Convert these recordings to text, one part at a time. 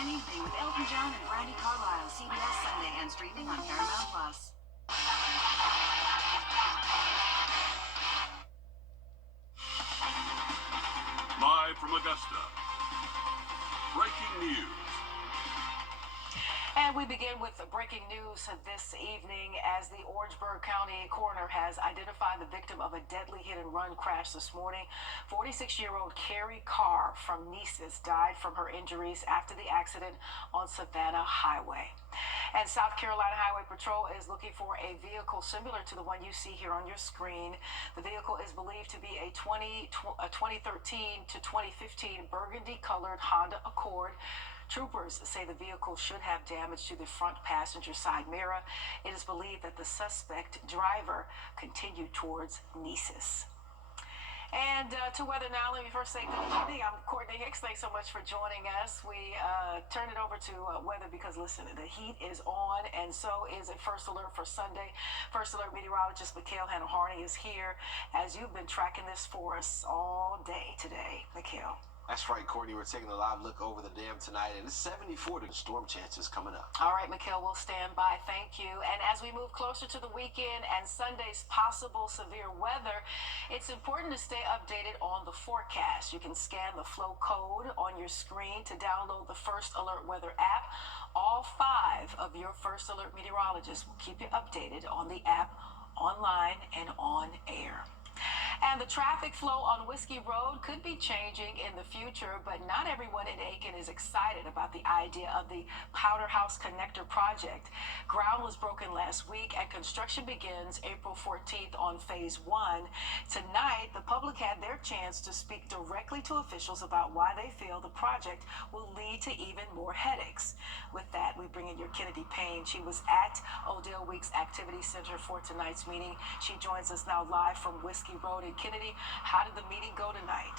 An Evening with Elton John and Brandy Carlisle, CBS Sunday and streaming on Paramount Plus. Live from Augusta, breaking news. And we begin with breaking news this evening as the Orangeburg County coroner has identified the victim of a deadly hit-and-run crash this morning. 46-year-old Carrie Carr from Nices died from her injuries after the accident on Savannah Highway. And South Carolina Highway Patrol is looking for a vehicle similar to the one you see here on your screen. The vehicle is believed to be a 2013 to 2015 burgundy-colored Honda Accord. Troopers say the vehicle should have damage to the front passenger side mirror. It is believed that the suspect driver continued towards Nices. And to weather now, let me first say good evening. I'm Courtney Hicks. Thanks so much for joining us. We turn it over to weather because, listen, the heat is on, and so is a First Alert for Sunday. First Alert meteorologist Mikhail Hanna-Harney is here as you've been tracking this for us all day today. Mikhail. That's right, Courtney. We're taking a live look over the dam tonight, and it's 74 to the storm chances coming up. All right, Mikhail, we'll stand by. Thank you. And as we move closer to the weekend and Sunday's possible severe weather, it's important to stay updated on the forecast. You can scan the flow code on your screen to download the First Alert Weather app. All 5 of your First Alert meteorologists will keep you updated on the app, online, and on air. And the traffic flow on Whiskey Road could be changing in the future, but not everyone in Aiken is excited about the idea of the Powder House Connector project. Ground was broken last week and construction begins April 14th on phase 1. Tonight, the public had their chance to speak directly to officials about why they feel the project will lead to even more headaches. With that, we bring in your Kennedy Payne. She was at Odell Weeks Activity Center for tonight's meeting. She joins us now live from Whiskey Road. And Kennedy, how did the meeting go tonight?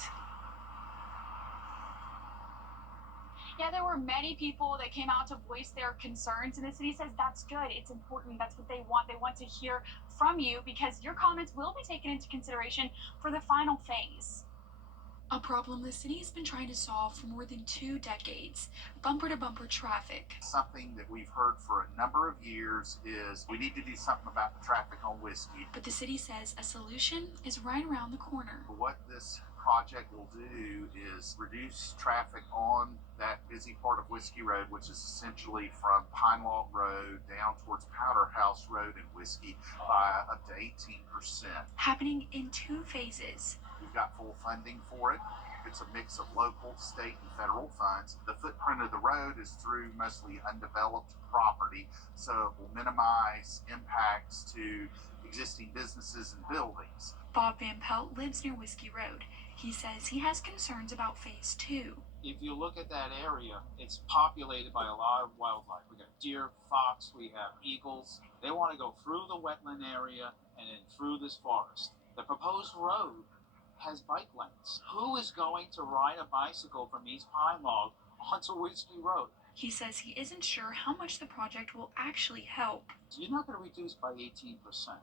Yeah, there were many people that came out to voice their concerns, and the city says that's good. It's important. That's what they want. They want to hear from you because your comments will be taken into consideration for the final phase. A problem the city has been trying to solve for more than 2 decades, bumper-to-bumper traffic. Something that we've heard for a number of years is we need to do something about the traffic on Whiskey. But the city says a solution is right around the corner. What this project will do is reduce traffic on that busy part of Whiskey Road, which is essentially from Pine Log Road down towards Powder House Road and Whiskey by up to 18%. Happening in 2 phases. We've got full funding for it. It's a mix of local, state, and federal funds. The footprint of the road is through mostly undeveloped property, so it will minimize impacts to existing businesses and buildings. Bob Van Pelt lives near Whiskey Road. He says he has concerns about phase 2. If you look at that area, it's populated by a lot of wildlife. We got deer, fox, we have eagles. They want to go through the wetland area and then through this forest. The proposed road has bike lanes. Who is going to ride a bicycle from East Pine Log onto Whiskey Road? He says he isn't sure how much the project will actually help. You're not going to reduce by 18%.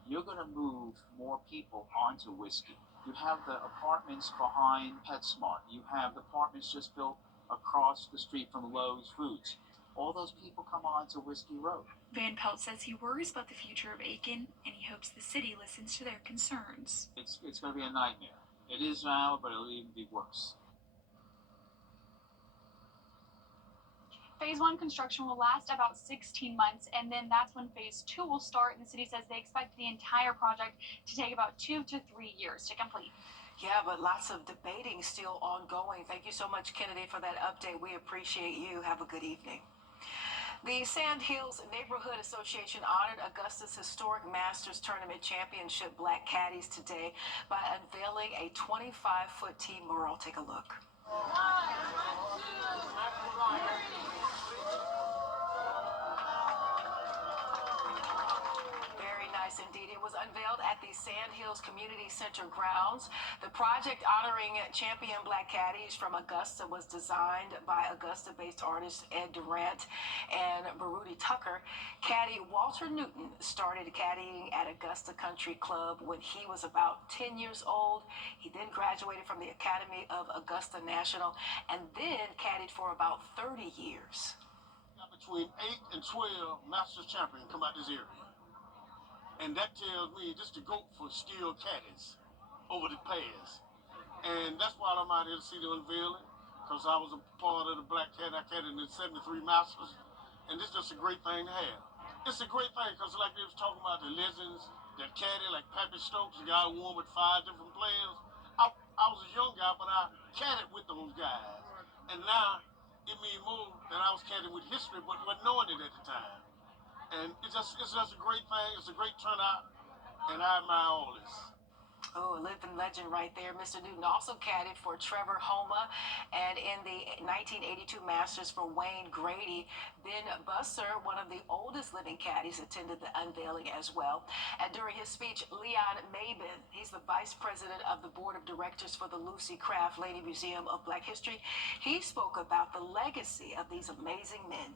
You're going to move more people onto Whiskey. You have the apartments behind PetSmart. You have the apartments just built across the street from Lowe's Foods. All those people come onto Whiskey Road. Van Pelt says he worries about the future of Aiken, and he hopes the city listens to their concerns. It's going to be a nightmare. It is now, but it'll even be worse. Phase 1 construction will last about 16 months, and then that's when phase 2 will start. And the city says they expect the entire project to take about 2 to 3 years to complete. Yeah, but lots of debating still ongoing. Thank you so much, Kennedy, for that update. We appreciate you. Have a good evening. The Sand Hills Neighborhood Association honored Augusta's historic Masters Tournament Championship Black Caddies today by unveiling a 25-foot team mural. Take a look. Very nice indeed. It was unveiled at the Sand Hills Community Center grounds. The project honoring champion black caddies from Augusta was designed by Augusta-based artists Ed Durant and Wrdw Tucker. Caddy Walter Newton started caddying at Augusta Country Club when he was about 10 years old. He then graduated from the Academy of Augusta National and then caddied for about 30 years. Between 8 and 12 Masters champion come out this area. And that tells me this the GOAT for skilled caddies over the past. And that's why I'm out here to see the unveiling, because I was a part of the Black Caddy. I caddied in the 73 Masters. And this is just a great thing to have. It's a great thing because like they was talking about the legends that caddy, like Pappy Stokes, the guy who won with 5 different players. I was a young guy, but I caddied with those guys. And now it means more than I was caddying with history, but wasn't knowing it at the time. And it's just a great thing. It's a great turnout, and I admire all this. Oh, a living legend right there. Mr. Newton also caddied for Trevor Homa and in the 1982 Masters for Wayne Grady. Ben Busser, one of the oldest living caddies, attended the unveiling as well. And during his speech, Leon Mabin, he's the vice president of the board of directors for the Lucy Craft Lady Museum of Black History. He spoke about the legacy of these amazing men.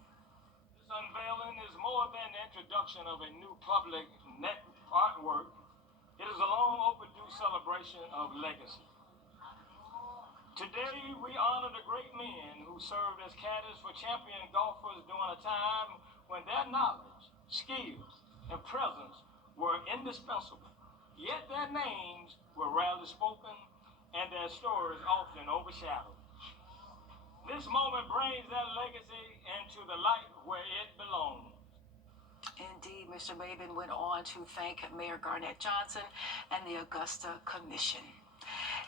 This unveiling is more than the introduction of a new public net artwork. It is a long overdue celebration of legacy. Today, we honor the great men who served as caddies for champion golfers during a time when their knowledge, skills, and presence were indispensable. Yet their names were rarely spoken and their stories often overshadowed. This moment brings that legacy into the light where it belongs. Indeed, Mr. Mabin went on to thank Mayor Garnett Johnson and the Augusta Commission.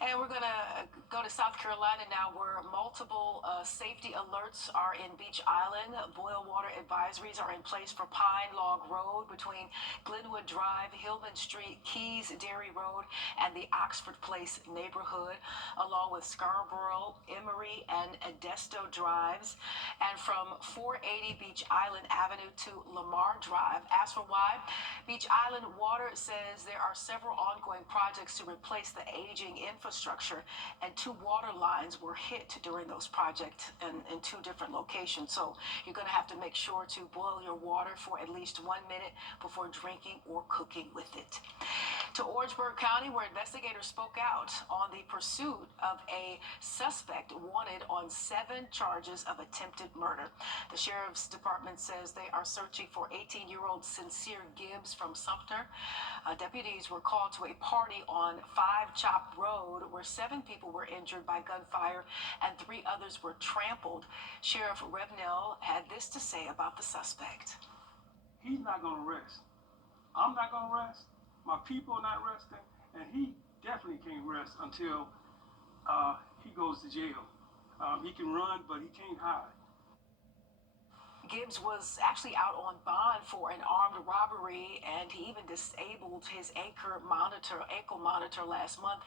And we're going to go to South Carolina now, where multiple safety alerts are in Beach Island. Boil water advisories are in place for Pine Log Road between Glenwood Drive, Hillman Street, Keys Dairy Road, and the Oxford Place neighborhood, along with Scarborough, Emory, and Adesto Drives, and from 480 Beach Island Avenue to Lamar Drive. As for why, Beach Island Water says there are several ongoing projects to replace the aging infrastructure, and 2 water lines were hit during those projects in 2 different locations. So you're going to have to make sure to boil your water for at least 1 minute before drinking or cooking with it. To Orangeburg County, where investigators spoke out on the pursuit of a suspect wanted on 7 charges of attempted murder. The sheriff's department says they are searching for 18-year-old Sincere Gibbs from Sumter. Deputies were called to a party on 5 Chop Road where 7 people were injured by gunfire and 3 others were trampled. Sheriff Wrdw had this to say about the suspect. He's not going to rest. I'm not going to rest. My people are not resting. And he definitely can't rest until he goes to jail. He can run, but he can't hide. Gibbs was actually out on bond for an armed robbery, and he even disabled his ankle monitor last month.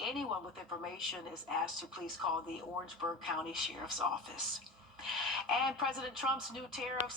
Anyone with information is asked to please call the Orangeburg County Sheriff's Office. And President Trump's new tariffs